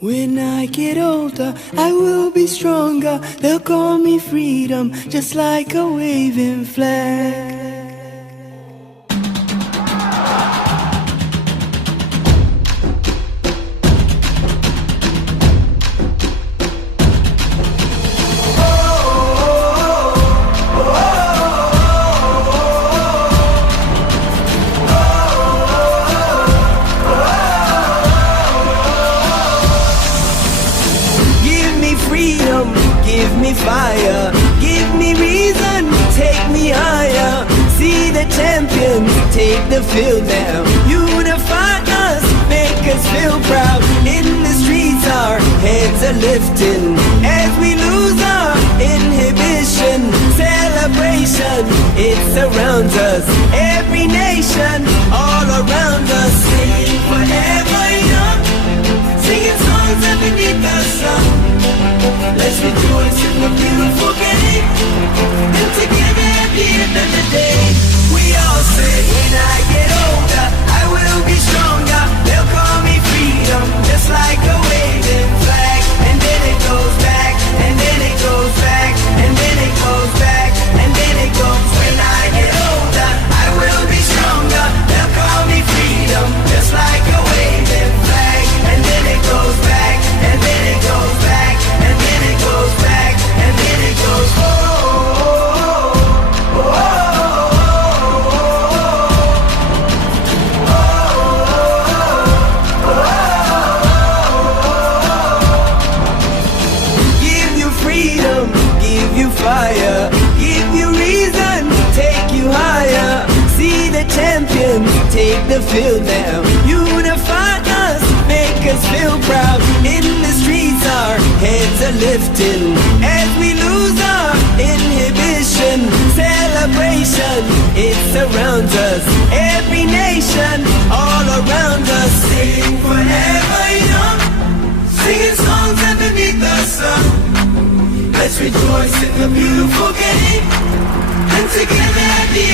When I get older, I will be stronger. They'll call me freedom, just like a waving flag. Give me fire, give me reason, take me higher. See the champions take the field now. Unify us, make us feel proud. In the streets our heads are lifting as we lose our inhibition. Celebration, it surrounds us. Every nation, all around us. Singing forever young, singing songs underneath the sun. Let's rejoice in the beautiful game, and together at the end of the day, we all say, when I get older, I will be stronger. They'll call me freedom, just like a waving flag. And then it goes back, and then it goes back, and then it goes back, and then it goes. When I get older, I will be stronger. They'll call me freedom, just like a waving flag. And then it goes back, and then it goes back, and then it goes back, and then it goes. Oh, oh, oh, oh, oh. Give you freedom, give you fire, give you reason, take you higher. See the champions take the field now. Unify us, make us feel proud. In the streets our heads are lifting as we lose our inhibition. Celebration, it surrounds us. Every nation, all around us. Sing forever young, singing songs underneath the sun. Let's rejoice in the beautiful game, and together at the